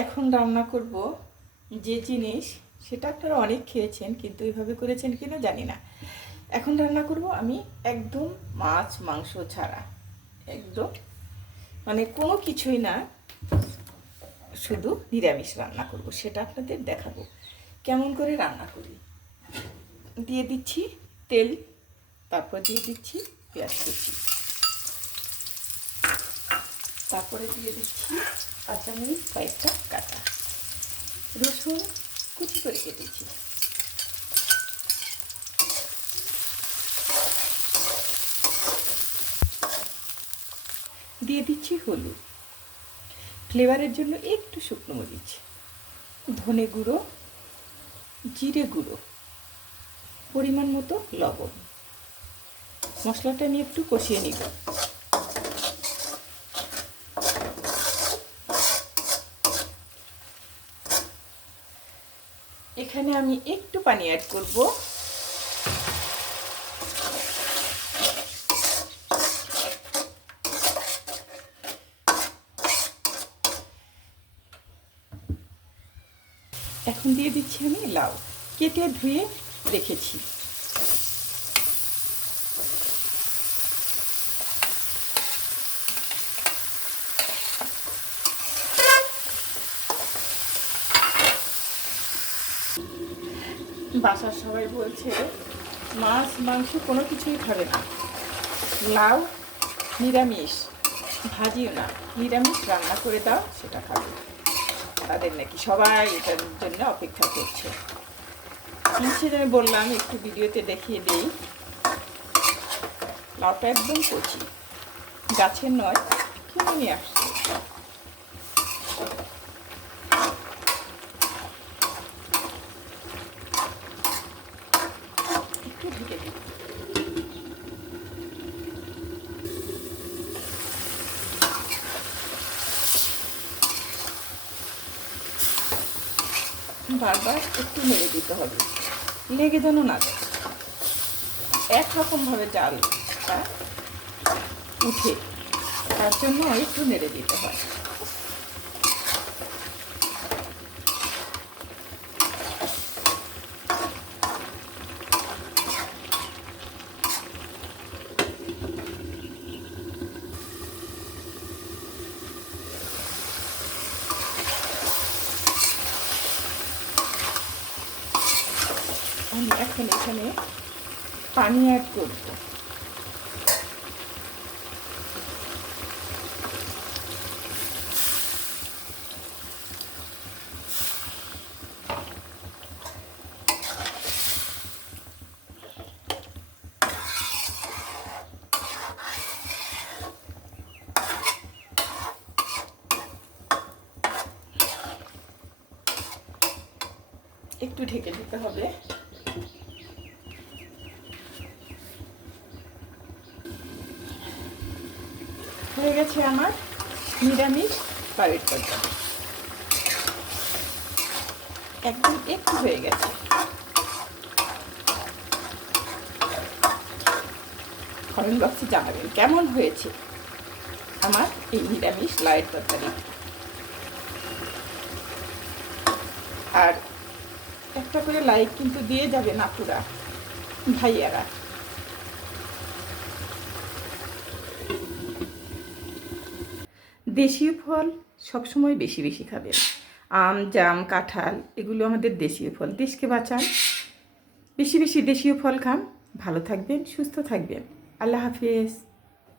এখন রান্না করব যে জিনিস, সেটা আপনারা অনেক খেয়েছেন, কিন্তু এইভাবে করেছেন কিনা জানি না। এখন রান্না করব আমি একদম মাছ মাংস ছাড়া। একদম মানে কোনো কিছুই না, শুধু নিরামিষ রান্না করব, সেটা আপনাদের দেখাবো। কেমন করে রান্না করি? দিয়ে দিচ্ছি তেল, তারপর দিয়ে দিচ্ছি পেঁয়াজ কুচি। তারপরে দিয়ে দিচ্ছি কাঁচামরিচ কয়েকটা কাটা রসুন কুচি করে কেটেছি। দিয়ে দিচ্ছি হলুদ। ফ্লেভারের জন্য একটু শুকনো মরিচ, ধনে গুঁড়ো, জিরে গুঁড়ো, পরিমাণ মতো লবণ। মশলাটা আমি একটু কষিয়ে নিব। এখানে আমি একটু পানি অ্যাড করব। এখন দিয়ে দিচ্ছি আমি লাউ। কেটে ধুয়ে রেখেছি। বাসার সবাই বলছে, মাছ, মাংস কোনো কিছুই খাবে না। লাউ, নিরামিষ। ভাজিও না। নিরামিষ রান্না করে দাও, সেটা খাবে। তাদের নাকি সবাই এটার জন্য অপেক্ষা করছে। সেটা আমি বললাম, একটু ভিডিওতে দেখিয়ে দিই। লাউটা একদম কচি। গাছের নয়, কিনে নিয়ে আসছে একটু ঢেকে দিই বারবার একটু মেরে দিতে হবে। লেগে যেন না যায়। একরকমভাবে জাল উঠে। তার জন্য একটু নেড়ে দিতে হয়। আমি এখন এখানে পানি অ্যাড করব। একটু ঢেকে দিতে হবে। হয়ে গেছে আমার নিরামিষ বাড়ির তরকারি। একদম একটু হয়ে গেছে। কমেন্ট বক্সে জানাবেন, কেমন হয়েছে আমার এই নিরামিষ লাইট তরকারি? আর একটা করে লাইক কিন্তু দিয়ে যাবে নাপুরা ভাইয়ারা। দেশীয় ফল সবসময় বেশি বেশি খাবেন আম, জাম, কাঁঠাল, এগুলো আমাদের দেশীয় ফল। দেশকে বাঁচান। বেশি বেশি দেশীয় ফল খান। ভালো থাকবেন, সুস্থ থাকবেন। আল্লাহ হাফিজ।